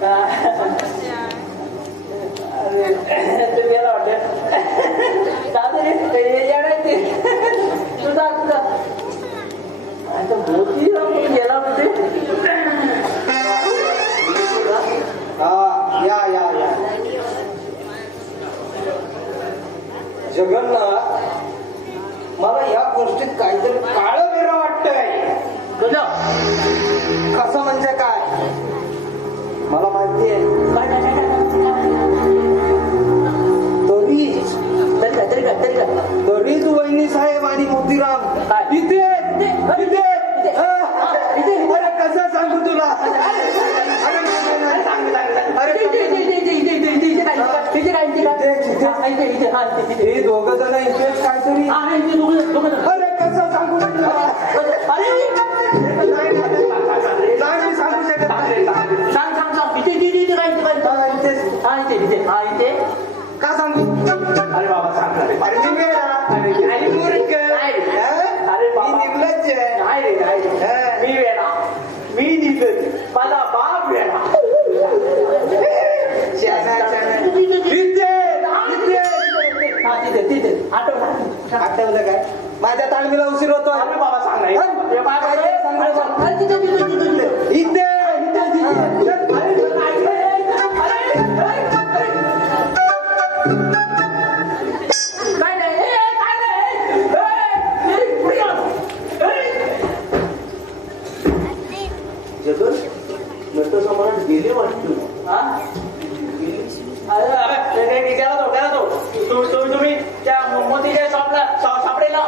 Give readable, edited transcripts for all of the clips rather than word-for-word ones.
तू गेला वाटत येडायचे तुझा आता मोठी गेला होते. या या या जगन्नाथ, मला या गोष्टीत काहीतरी काळं वेगळं वाटतंय. तुझं कसं म्हणजे काय मला माहितीये. तरीच वहिनी साहेब आणि मोतीराम इथे इथे अरे कसं सांगू तुला. हे दोघं जण इथेच काहीतरी. अरे कसं सांगू तुला. मी सांगू शकत नाही. का सांगू. अरे बाबा सांग. अरे निर्लज्ज नाही रे नाही मी वेळा मी दिलं माझा बाप वेळा आठवलं काय माझ्या तालमीला उशीर होतो. अरे बाबा सांग नाही इथे जगन नंतर समाजात गेले वाटतो. तुम्ही त्या मोतीच्या शॉपला सापडेला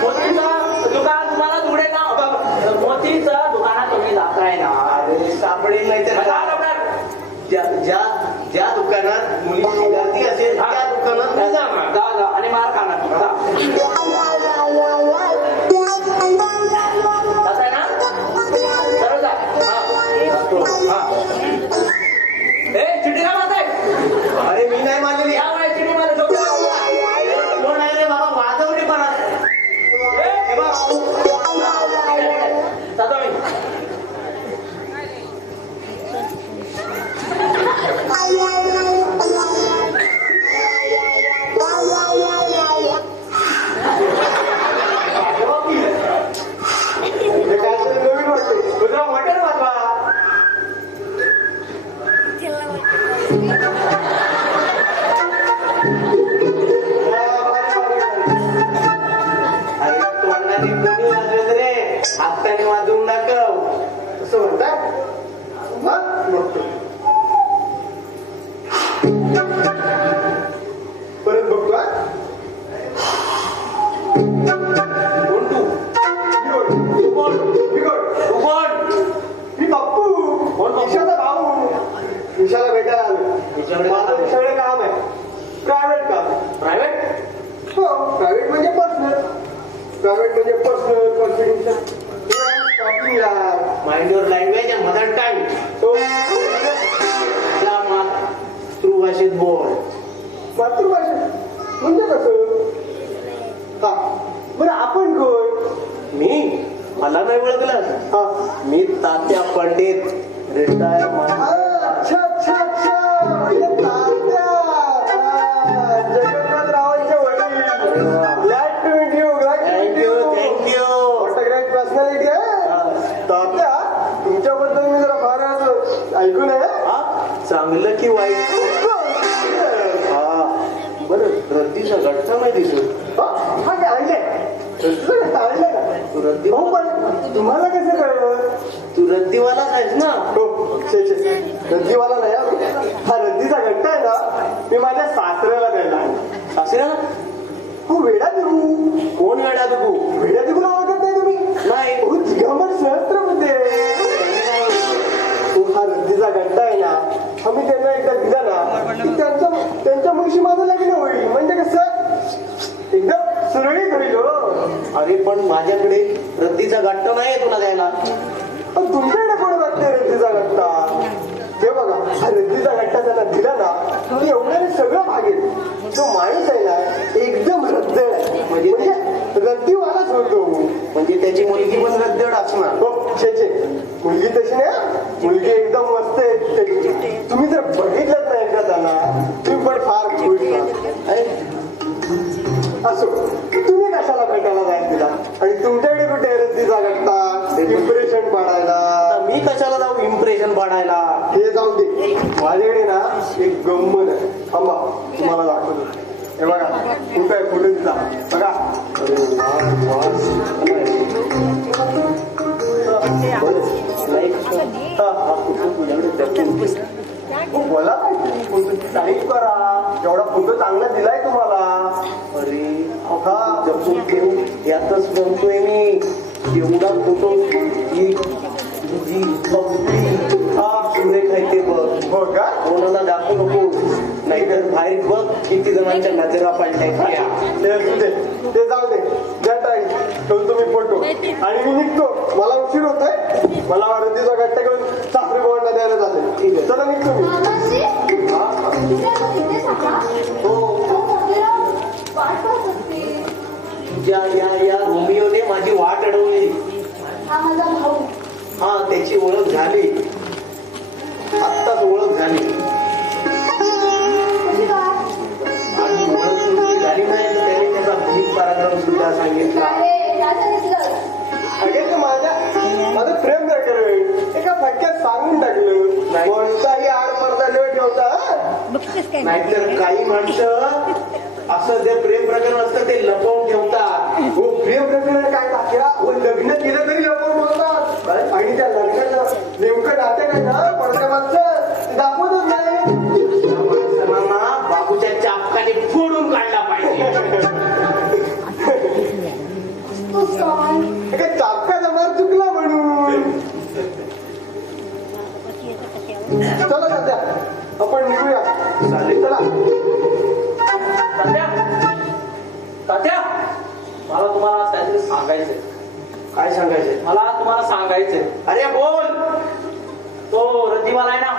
मोतीचं दुकान तुम्हाला दुडे ना मोतीचं दुकानात तुम्ही जाताय ना. अरे सापडेल नाही तर ज्या दुकानात मुलीची गर्दी असेल त्या दुकानात जा आणि मार खाणार ना सर्व जा. चिठी का मारताय. अरे मी नाही मारलेली. यामुळे चिठी मला कोण आहे रे बाबा वाजवणे पण जातो मी. नवीन वाटते तुझा वाटेल वाजवा. अरे तोंडाने कोणी वाजवेल रे हाताने वाजवून दाखव. असं म्हणतात मग बघतो परत बघतो. कोण तू. मी बाप्पू ईशाचा भाऊ. ईशाला भेटायला आलो. माझं सगळं काम आहे प्रायव्हेट काम. प्रायव्हेट हो प्रायव्हेट म्हणजे पर्सनल. प्रायव्हेट म्हणजे personal confidential. Mind your language and mother tongue. मातृभाषेत बोल. मातृभाषा म्हणजे कसं. हा बरं आपण कोण. मी मला नाही ओळखलं. हा मी तात्या पंडित रिटायर. अच्छा अच्छा अच्छा म्हणजे तात्या. जगन्नाथरावांचे वडील. Glad to meet you. Thank you thank you. What a great personality आहे. तात्या तुमच्याबद्दल मी जरा फार ऐकून आहे. चांगलं की वाईट. हा बरं रद्दीचा घटना नाही दिसत. हा काय आणले आणलं का रद्दी. हो पण तुम्हाला कसं कळलं. तू रद्दीवालाच आहेस ना. हो रद्दीवाला नाही हा रद्दीचा घट्टा आहे ना मी माझ्या सासऱ्याला द्यायला. सासऱ्याला. हो वेडा देऊ. कोण वेडा तू. वेडा देऊला ओळखत नाही तुम्ही. नाही. हो दिगंबर सहस्त्र मध्ये हा रद्दीचा घट्टा आहे ना हा मी त्यांना एकदा दिला ना की त्यांच्या मुलीशी माझं लग्न होईल. म्हणजे कसं एकदम सुरळीत होईल. हो अरे पण माझ्याकडे रद्दीचा घट्टा नाही तुला द्यायला. तुमच्याकडे कोण वाटते रद्दीचा घट्टा. ते बघा हा रद्दीचा घट्टा त्यांना दिला ना की एवढ्याने सगळं भागेल. तो माणूस आहे ना एकदम रद्द आहे. म्हणजे रद्दीवालाच होतो. म्हणजे त्याची मुलगी पण रद्दड असणार. हो छे मुलगी तशी नाही. मुलगी एकदम मस्त आहे. पाडायला. हे जाऊ दे, माझ्याकडे ना एक गंमत आहे. थांबा, तुम्हाला दाखवतो. हे बघा, कुठं आहे फोटो तिचा बघा. अरे वा, वा. बोला टाईप करा, एवढा फोटो चांगला दिलाय तुम्हाला. अरे जपून ठेव, यातच म्हणतोय मी. एवढा फोटो तुझी सुरेख आहे ते बघ. हो का? कोणाला दाखवू नको, नाहीतर बाहेर बघ किती जणांच्या नजरा पडल्या. ते जाऊ दे, द्या टाईम ठेवतो मी फोटो आणि मी निघतो. मला उशीर होतोय. मला रद्दीचा गट्टा घेऊन सासरी गोवांना द्यायला जाते. ठीक आहे, चला निघतो मी. या रोमिओने माझी वाट अडवली. हा, त्याची ओळख झाली, आत्ताच ओळख झाली. आणि ओळख तुमची झाली नाही तर त्याने त्याचा भीक पराक्रम सुद्धा सांगितला. अगे तू माझं प्रेम प्रकरण एका फटक्यात सांगून टाकलं. कोणताही आडपडदा न ठेवता. नाहीतर काही माणसं असं जे प्रेम प्रकरण असतं ते लपवून ठेवतात. हो, प्रेम प्रकरण काय टाक्या लग्न केलं तरी लपवून ठेवतात. आणि त्या लग्नाचं नेमकं नातं काय ना पडद्या मागचं दाखवतच नाही. माणसांना बाबूच्या चापकाने फोडून काढला पाहिजे. चापकाचा मार चुकला म्हणून. चला सध्या आपण निघूया. चालेल. चला. तात्या, तात्या, मला तुम्हाला काहीतरी सांगायचंय. काय सांगायचंय? मला तुम्हाला सांगायचंय. अरे बोल. तो रद्दीवाला आहे ना,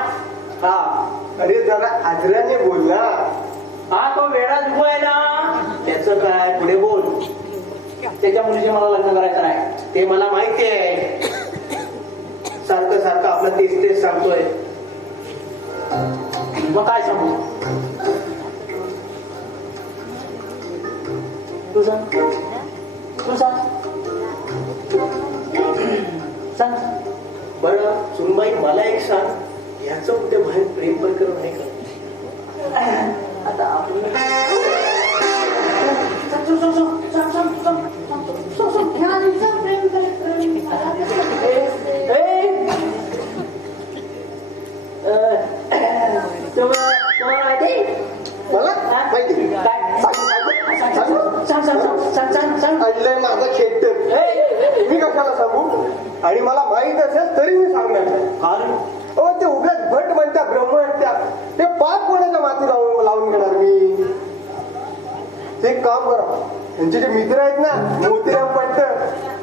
हा, अरे जरा आदराने बोल ना. हा तो वेडा जुगो आहे ना, त्याचं काय? पुढे बोल. त्याच्या मुलीचे मला लग्न करायचं नाही. ते मला माहिती आहे. सारखं सारखं आपलं तेच तेच सांगतोय. मग काय सांगू? तू सांग, तू सांग, सांग. बरं सुनबाई, मला एक सांग, याचं कुठे बाहेर प्रेम प्रकरण आहे का? आता आपण मला माहिती आणलंय माझं खेट. मी कशाला सांगू? आणि मला माहित असेल तरी मी सांगणार. कारण ते उगाच भट म्हणत्या, ब्रह्म म्हणत्या, ते पाप कोणाच्या माती लावून घेणार मी? ते एक काम करा, त्यांचे जे मित्र आहेत ना मोतीराम पंत,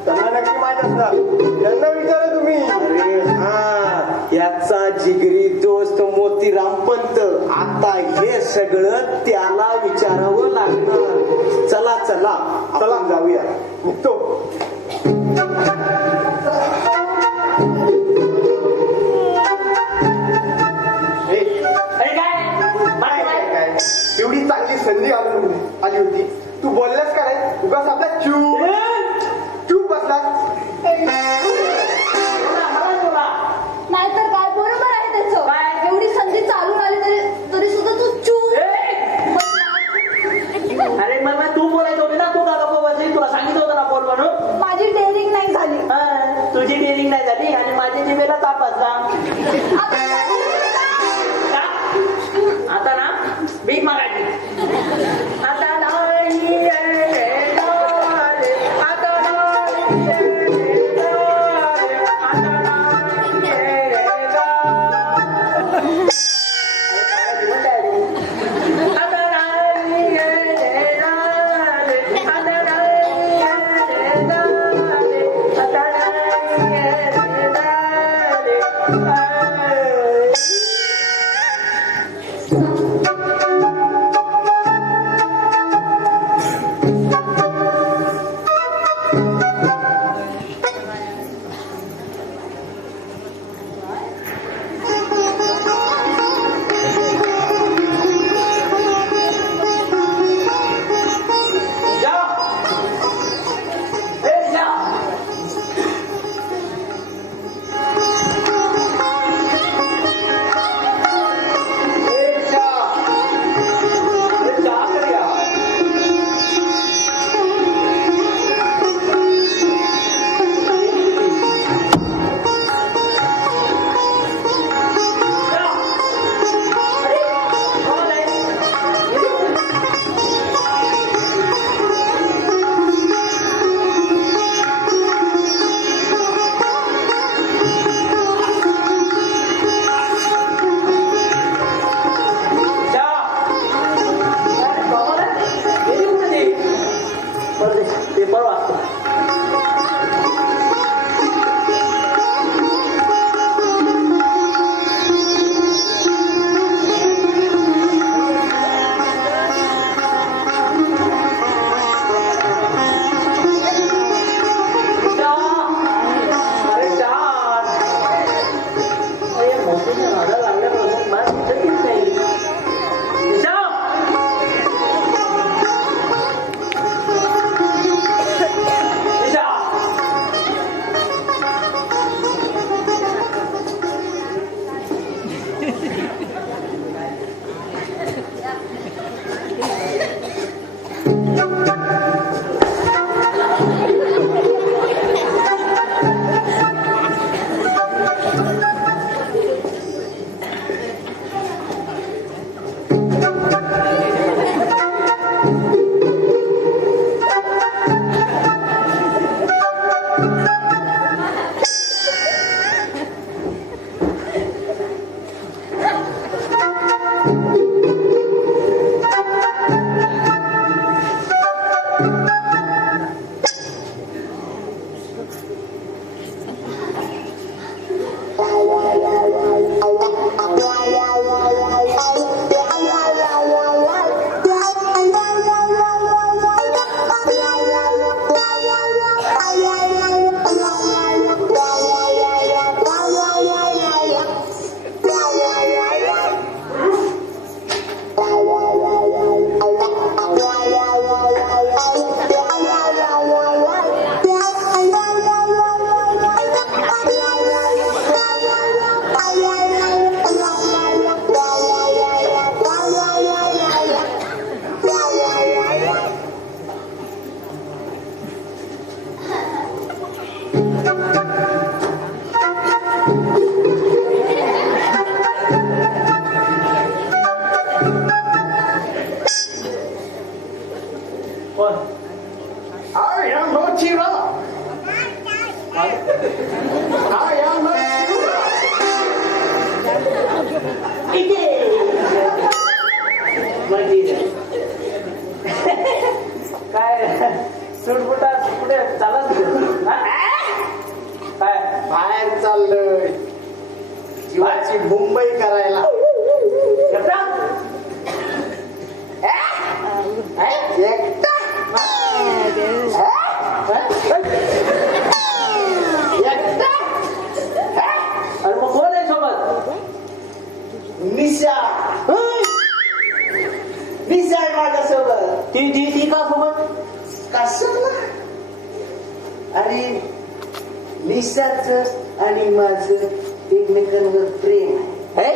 त्यांना नक्की माहित असणार. त्यांना विचारा तुम्ही. अरे हा, याचा जिगरी दोस्त मोतीराम पंत. आता हे सगळं त्याला विचारावं लागणार. चला चला चला आपण जाऊया. निघतो. एवढी चांगली संधी आली होती, तू बोललास का नाही? उगाच आपला चूप बसलास. नाहीतर काय, बरोबर आहे त्याचं. काय? एवढी संधी चालून आली तरी सुद्धा तू चूप. अरे मला तू बोलायचं होती ना, तू का गप्प बसली? तुला सांगितलं होतं ना बोल म्हणून. माझी डेअरिंग नाही झाली. तुझी डेअरिंग नाही झाली आणि माझी जिभेला ताप असला. आता ना भीक मागायची. आता नाही मोठीच्या नादाला लागल्यापासून मला दिसतच नाही. निशा! निशा! कोण? I am not Chira. I am not इथे म्हणजे काय सुटपुटा कुठे चालत काय बाहेर चाललोय जीवाची मुंबई करायला. एकटा? एकटा एकटा अरे मग कोण आहे सोबत? निशा निशा आहे माझ्यासोबत. ती का सोबत? कशाला? अरे निशाचं आणि माझं एकमेकांवर प्रेम आहे.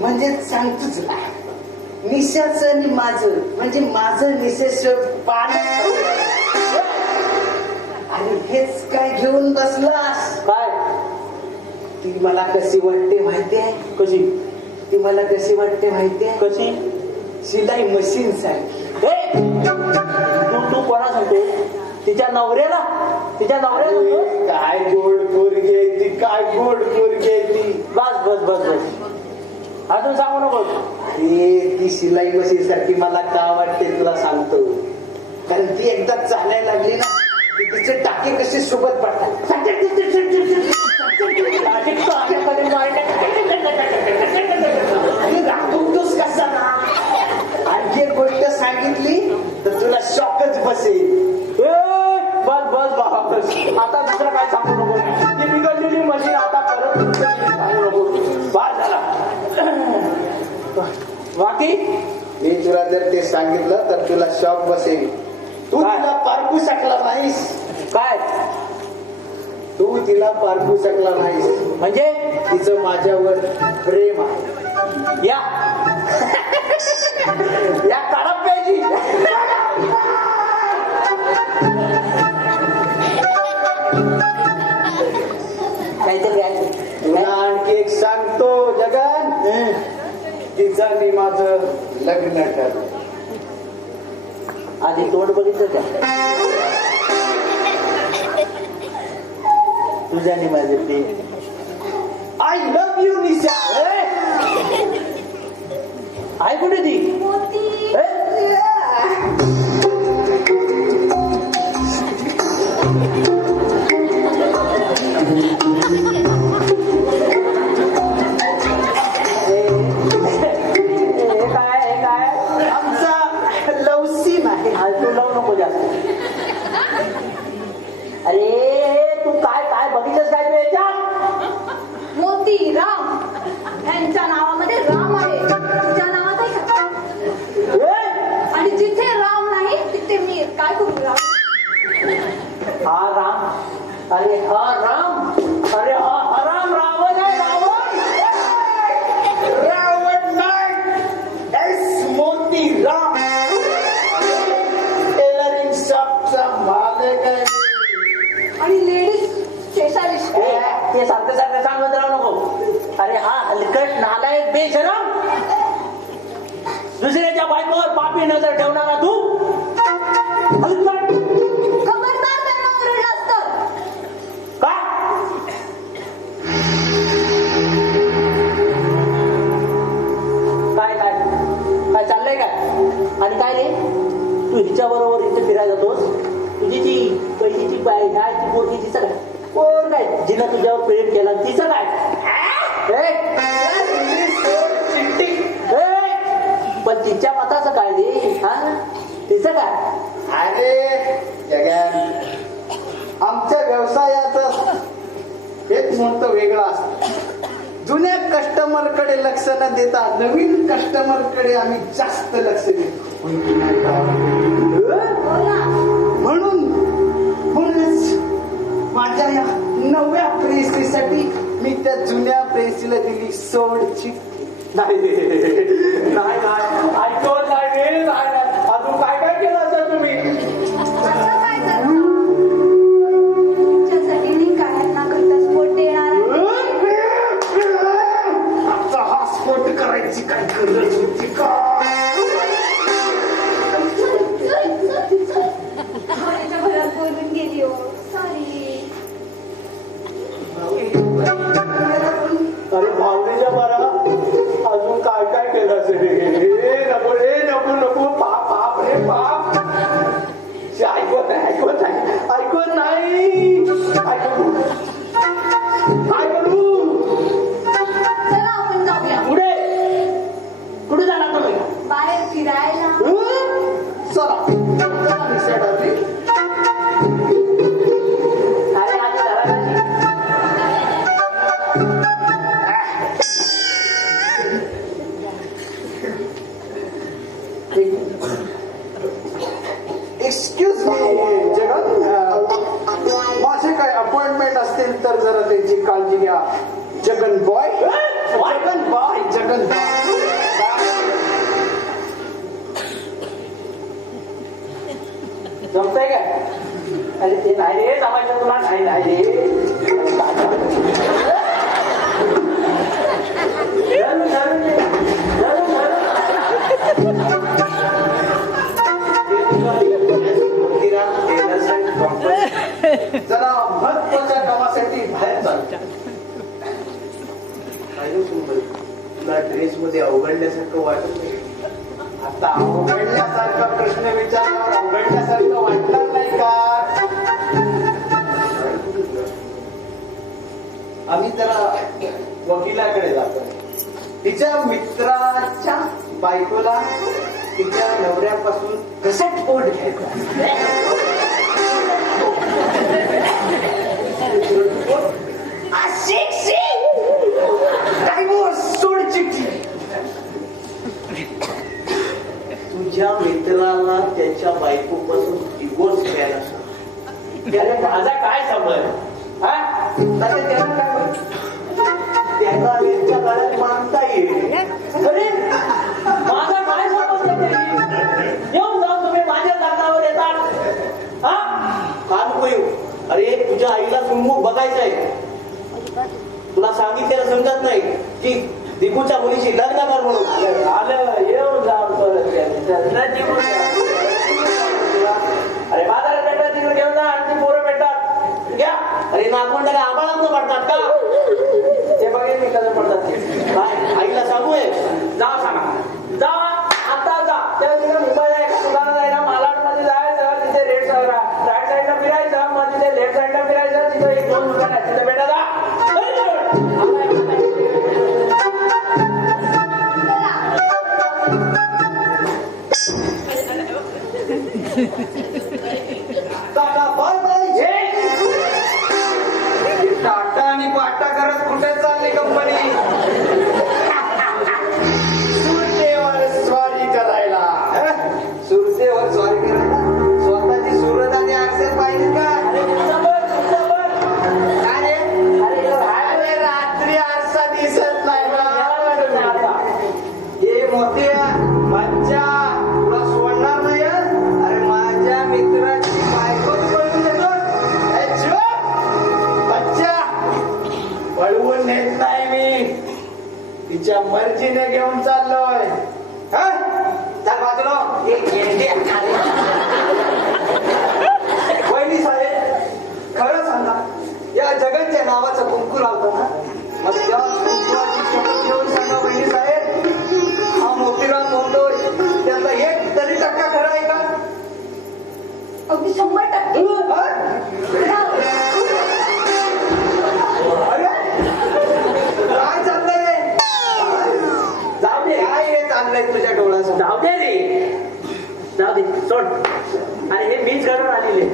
म्हणजे सांगतोच ना, निशाचं आणि माझं म्हणजे माझं निशेश्वर पाणी. आणि हेच काय घेऊन बसलास? काय? ती मला कशी वाटते माहितीये? कशी? ती मला कशी वाटते माहितीये? कशी? शिलाई मशीन सारखी. तू कोणा सांगतो? तिच्या नवऱ्याला? तिच्या नवऱ्याला सांगतो? काय गोड पोरगी आहे ती, काय गोड पोरगी आहे ती. बस बस बस बस अजून सांगू नको. अरे ती शिलाई मशीन सारखी मला का वाटते तुला सांगतो. कारण ती एकदा चालायला लागली ना, की तिचे टाके कसे सोबत पडतात. आणि रागवतोस कसा ना. आणखी एक गोष्ट सांगितली तर तुला शॉकच बसेल. बस बस बाबा बस. आता दुसरं काय सांगू नको. ती बिघडलेली मशीन आता परत सांगू नको. बास झाला. बाकी मी तुला जर ते सांगितलं तर तुला शॉक बसेल. तू काय? तिला पारखू शकला नाहीस. काय तू तिला पारखू शकला नाहीस. म्हणजे? तिचं माझ्यावर प्रेम आहे. या या कडप्प्याची काहीतरी आहे. तुला आणखी एक सांगतो जगन, तिचं आणि माझं लग्न ठरलं. आधी तोंड बघितलं का? तुझ्याने माझे ते आय लव्ह यू निशा. आहे कुठे ती? मोती ए? हे काय आमचा लव सीन आहे. आज तू लावू नको जास्त. अरे तू काय काय बघितलंस काय तू याच्यात? मोती राम बेशरम दुसऱ्याच्या बायकोवर पापी नजर ठेवणारा तू हलकट खबरदार त्यांना ओरडलास तर. काय काय काय काय चाललंय काय आणि काय रे तू हिच्या बरोबर इथे फिरायला जातोस तुझी जी पहिलीची बाय ह्या ती पोरगी तिचं काय कोण काय जिनं तुझ्यावर प्रेम केला तिचं काय पण तिच्या मताचं काय रे हा तिचं काय अरे जगन आमच्या व्यवसायाचं हेच मोठं वेगळं असतं. जुन्या कस्टमर कडे लक्ष न देता नवीन कस्टमर कडे आम्ही जास्त लक्ष देतो म्हणूनच माझ्या या नव्या प्रेसीसाठी मी त्या जुन्या प्रेसीला दिली सोड चिठ्ठी. नाही नाही ऐकवत नाही रे नाही अजून काय काय केलं असं तुम्ही असं काय झालं? तुमच्यासाठी नाही काय ना करता स्फोट देणार आहे. आमचा हा स्फोट करायची काय गरज होती का? भावनेच्या भरात बोलून गेली हो सॉरी. अरे भावनेच्या बरा अजून काय काय केलं असेल रे नको नको पाप पाप रे पाप ऐकवत नाही ऐकवत नाही काय करू चला आपण जाऊया पुढे कुठे जाणार तुम्ही बाहेर फिरायला. चला decide आधी. अरे आज घरात एक्सक्यूज मी जगन माझे काय अपॉइंटमेंट असतील तर जरा त्यांची काळजी घ्या. जगन बॉय जगन बॉय जगन जमतंय काय अरे ते नाही रे जमायचं तुला नाही रे जरा महत्वाच्या कामासाठी बाहेर चालतो. तुला ड्रेस मध्ये अवघडल्यासारखं वाटत नाही. आता अवघडल्यासारखा प्रश्न विचारल्यावर अवघडल्यासारखं वाटणार नाही का? आम्ही जरा वकिलाकडे जातो. तिच्या मित्राच्या बायकोला तिच्या नवऱ्यापासून कसं स्फोट घ्यायचा सोड चिठ्ठी. तुझ्या मित्राला त्याच्या बायकोपासून डिवोर्स घ्यायला सांग. त्याला माझा काय संबंध हा आता त्याला काय होईल? त्याला त्यांच्या गळ्यात मानता येईल. अरे माझा काय संबंध त्याची? येऊन जाऊन तुम्ही माझ्या लग्नावर येतात हा का नको येऊ? अरे तुझ्या आईला सुनमुख बघायचंय. तुला सांगितलेलं समजत नाही की दिपूच्या मुलीशी लग्न कर म्हणून. आलं येऊन जाऊन परत लग्नाची अरे बाजारात भेटतात तिकडे घेऊन जा आणखी पोरं भेटतात घ्या अरे नागवंड काय आबाळात न पडतात का? ते बघेल मी कसं पडतात ते काय आईला सांगूय? जा सांगा जा आता जा त्या तिकडे मुंबईला एका दुकानात आहे ना मालाडमध्ये जायचं तिथे राईट साईडला फिरायचं मग तिथे लेफ्ट साईडला फिरायचं तिथे एक दोन दुकान आहे तिथे भेटा जा टाटा बाय बाय. टाटा आणि पाटा करत कुठे चालली कंपनी? तुझ्या मर्जीने घेऊन चाललोय. हा? चल बाजूला. वहिनी साहेब खरं सांगा, या जगाच्या नावाचं कुंकू लावतो ना, मग त्या कुंकवाची शपथ घेऊन सांगा वहिनी साहेब, हा मोतीराम बोलतोय त्यातला 1% खरं आहे का? अगदी 100%. हा? अरे काय चाललंय? जाऊ दे काय हे चाललंय तुझ्या डोळ्यासमोर? जाऊ दे रे, जाऊ दे सोड. अरे हे मीच घडून आलेले,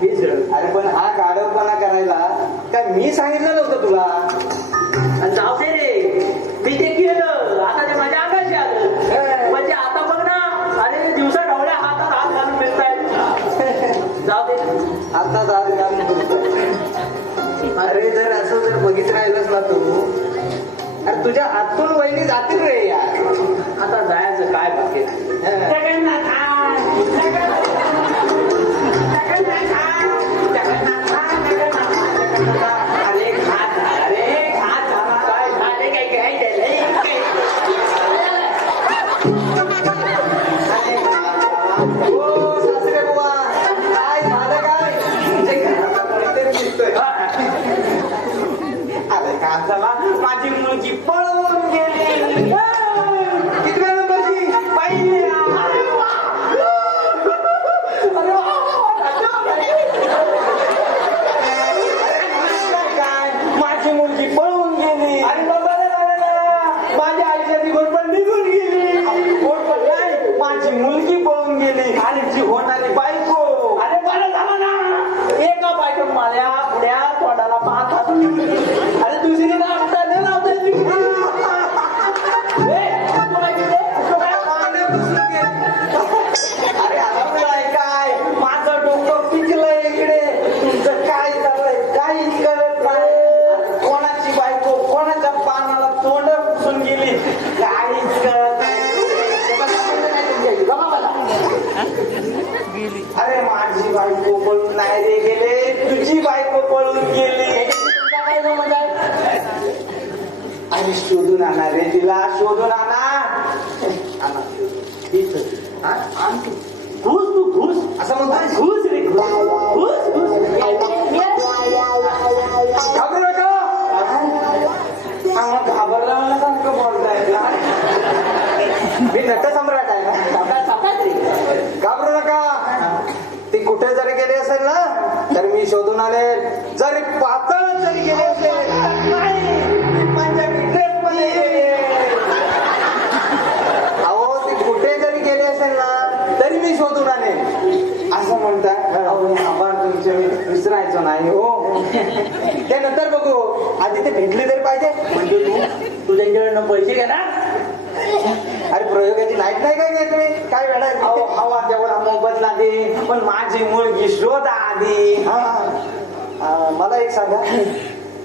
मीच घडून. अरे पण हा गाढवपणा करायला काय मी सांगितलं नव्हतं तुला? आणि जाऊ दे रे, मी ते केलं, आता ते माझ्या अंगाशी आलं. म्हणजे आता बघ ना, अरे दिवसा ढवळ्या हातात हात घालून मिळतायत. जाऊ दे. आता दाद घालून बोलतोय. अरे जर असं जर बघित राहिलंस ना तू, अरे तुझ्या हातून वहिनी जातील रे यार. आता जायचं काय बाकी? अरे खात अरे खात काय झाले काय काय हो सासरे बुवा, काय झालं काय? म्हणजे घराला कोणीतरी दिसतोय. अरे काय झाला, माझी मुलगी पळून गेली. कितव्या नंबरची? पहिली. अरे वा. अरे वा. काय माझी मुलगी पळून गेली. अरे बाबा रे, माझ्या आईच्या दिवस पण निघून गेली. कोण पण नाही, माझी मुलगी पळून गेली. आणि जी होणारी बायको. अरे बरं झालं ना, एका बायकून माझ्या पुढ्या तोंडाला पाहतात. अरे दुसरी ना आता नाही लावता येत. अरे आता काय माझं डोकं पिकलंय इकडे. तुमचं काय चाललंय काहीच कळत नाही. कोणाची बायको कोणाच्या पानाला तोंड पुसून गेली काहीच कळत नाही. त्याचा संबंध नाही तुमच्याशी. बघा मला. अरे माझी बायको पळून नाही रे गेले, तुझी बायको पळून गेली. तुमचा काय समज आहे? अरे शोधून आणा रे तिला, शोधून आणा. आणा. हा? आण तू. घुस तू घुस, असं म्हणतो. घुस रे घुस घुस. घाबरू नका. घाबरला मला सारखं बोलताय. मी नटसम्राट आहे ना. सावकाश सावकाश रे. घाबरू नका. ती कुठे जरी गेली असेल ना, तर मी शोधून आले. जरी पातळात जरी गेली असेल, पंजाबी ड्रेस मध्ये गेली. अहो ती कुठे जरी गेली असेल ना, तरी मी शोधून आले. असं म्हणताय. अहो हे आभार तुमचे मी विसरायचो नाही हो. ते नंतर बघू, आधी ते भेटली तरी पाहिजे. म्हणजे तू त्यांच्याकडनं पैसे घे ना. अरे प्रयोगाची लाईट नाही काय घेत तुम्ही? काय वेळा अहो हवा तेवढा मोबदला दे, पण माझी मुलगी शोध आधी. मला एक सांगा,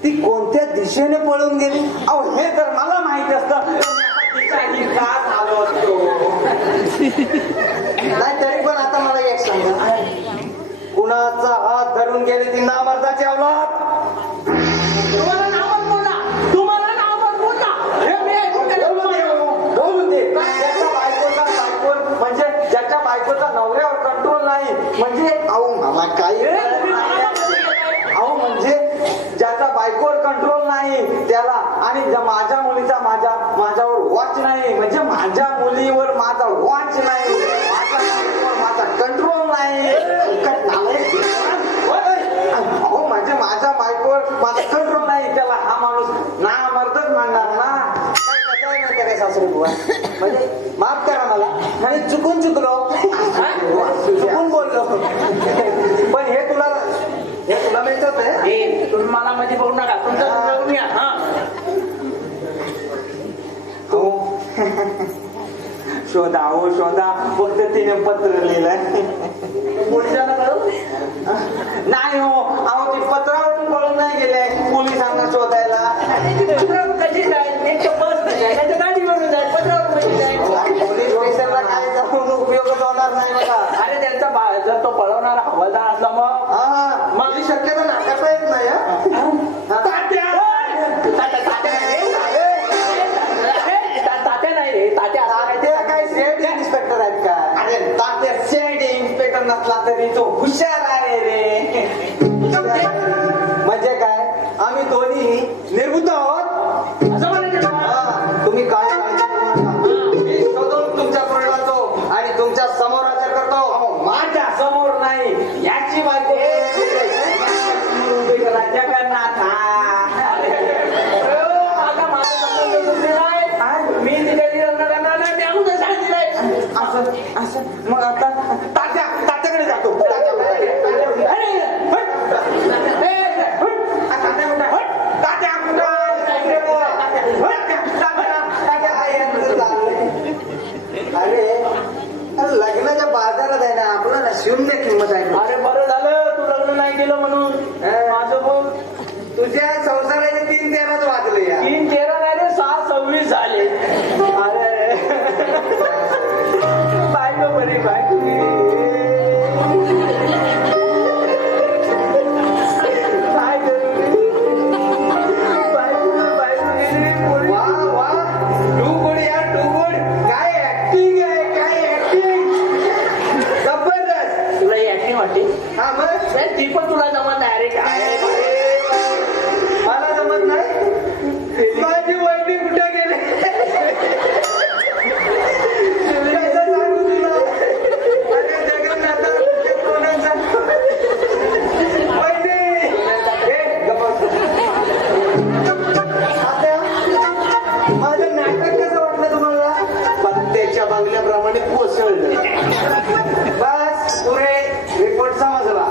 ती कोणत्या दिशेने पळून गेली? अहो हे तर मला माहित असतं, तिच्याही का झालो असतो. नाही तरी पण आता मला एक सांगा, कुणाचा हात धरून गेली ती नामर्दाची अवलाद? तुम्हाला नावच बोला, तुम्हाला नावच बोला. हे मी ऐकून बोलू दे. ज्याच्या बायकोचा नवऱ्यावर कंट्रोल नाही, म्हणजे अहो मला काही अहो म्हणजे ज्याचा बायकोवर कंट्रोल नाही त्याला, आणि माझ्या मुलीचा माझ्यावर वॉच नाही, म्हणजे माझ्या मुलीवर माझा वॉच नाही, माझ्या मुलीवर माझा कंट्रोल नाही. अहो म्हणजे माझ्या बायकोवर माझा कंट्रोल नाही, त्याला हा माणूस नामर्दच मानणार ना. कसं आहे माहिती काय सासरे बुवा, म्हणजे माफ करा मला, आणि चुकून चुकलो, चुकून बोललो. पण हे तुला मिळत नाही. हे तुम्ही मला मध्ये बघू नका, तुमचं बघून घ्या. हा हो शोधा, हो शोधा. फक्त तिने पत्र लिहिलंय. पोलिसांना कळू. नाही हो, अहो ती पत्रावरून पळून नाही गेले पोलिसांना शोधायला. पत्रावर कशी जाईल? एक तर बस नाही जाईल, नाहीतर गाडीवरून जाईल. पत्रावर कशी जाईल? पोलीस स्टेशनला काय जाऊन उपयोगच होणार नाही बघा. अरे त्यांचा जर तो पळवणारा हवालदार असला मग हा माझी शक्यता नाकारता येत नाही. तात्या! तात्या, तात्या नाही रे. नसला तरी तो हुशार आहे रे. म्हणजे काय, आम्ही दोन्ही निर्बुद्ध आहोत असं म्हणायचं का? हा, तुम्ही काय काळजी करू नका. मी शोधून तुमच्या पुढे जातो आणि तुमच्या समोर हजर करतो. माझ्या समोर नाही, याची बायको उभी करा, जगन्नाथ आता माझं संबंध दुसरे नाही. मी तिच्या लग्न करणार नाही, मी अगोदर सांगितलंय. असं असं मग आता तात्याकडे जातो. तात्याकडे. अरे, हट. तात्या कुठं? तात्या कुठं? अरे लग्नाच्या बाजारात आहे ना आपल्याला शून्य किंमत आहे. अरे बरं झालं तू लग्न नाही केलं म्हणून. माझं बघ, तुझ्या संसाराचे 3-13 वाजले या. 3-13 नाही रे, 6-26 झाले. अरे बायको बरी बायको गेली. काय करू रे? बायको गेली, पोरी. वा वा, टू गुड यार, टू गुड. काय ऍक्टिंग आहे, काय ऍक्टिंग. जबरदस्त. तुला ही ऍक्टिंग वाटते? हा मग नाही, ती पण तुला जमत नाही रे. काय मला जमत नाही. माझी वहिनी कुठे गेले कसं सांगू तुला. अरे जगन्नाथ, ते कोणाचं? वहिनी. ए, गप्प बस. तात्या, माझं नाटक कसं वाटलं तुम्हाला? पत्त्याच्या बंगल्याप्रमाणे कोसळलं. बस पुरे, रिपोर्ट समजला.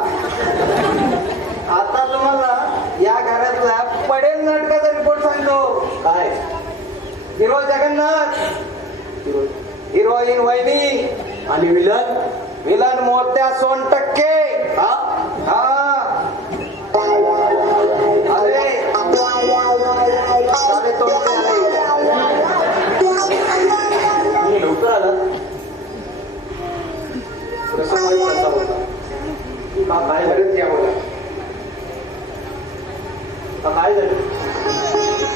आता तुम्हाला या घरातला पडेल नाटकाचा रिपोर्ट सांगतो. काय? हिरो जगन्नाथ, हिरोईन वहिनी आणि विलन मोत्या सोनटक्के. हा अरे सारे तोंडे आले. तुम्ही लवकर आलं. कसं माहित कसा होता? काय झालं त्या बोला. काय झालं?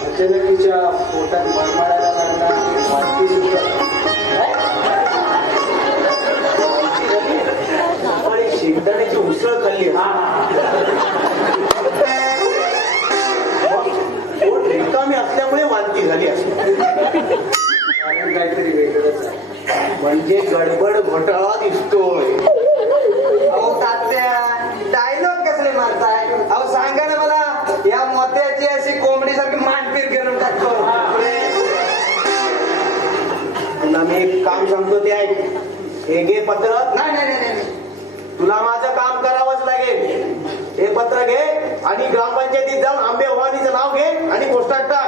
अचानक तिच्या पोटात मळमळायला लागला. वाटती सुद्धा. आणि शेंगदाण्याची उसळ खाल्ली. पोट रिकामी असल्यामुळे वांती झाली असेल. कारण काहीतरी वेगळंच आहे. म्हणजे गडबड घोटाळा दिसतोय. अहो तात्या, डायलॉग कसले मारताय? अहो सांगा ना मला, या मोत्याची अशी कोंबडी सारखी मानपीर करून टाकतो. तुला मी एक काम सांगतो ते ऐक. हे घे पत्र. नाही नाही नाही नाही. तुला माझं काम करावंच लागेल. हे पत्र घे आणि ग्रामपंचायतीत जाऊन आंबे वाणीचं नाव घे आणि पोस्टात टाक.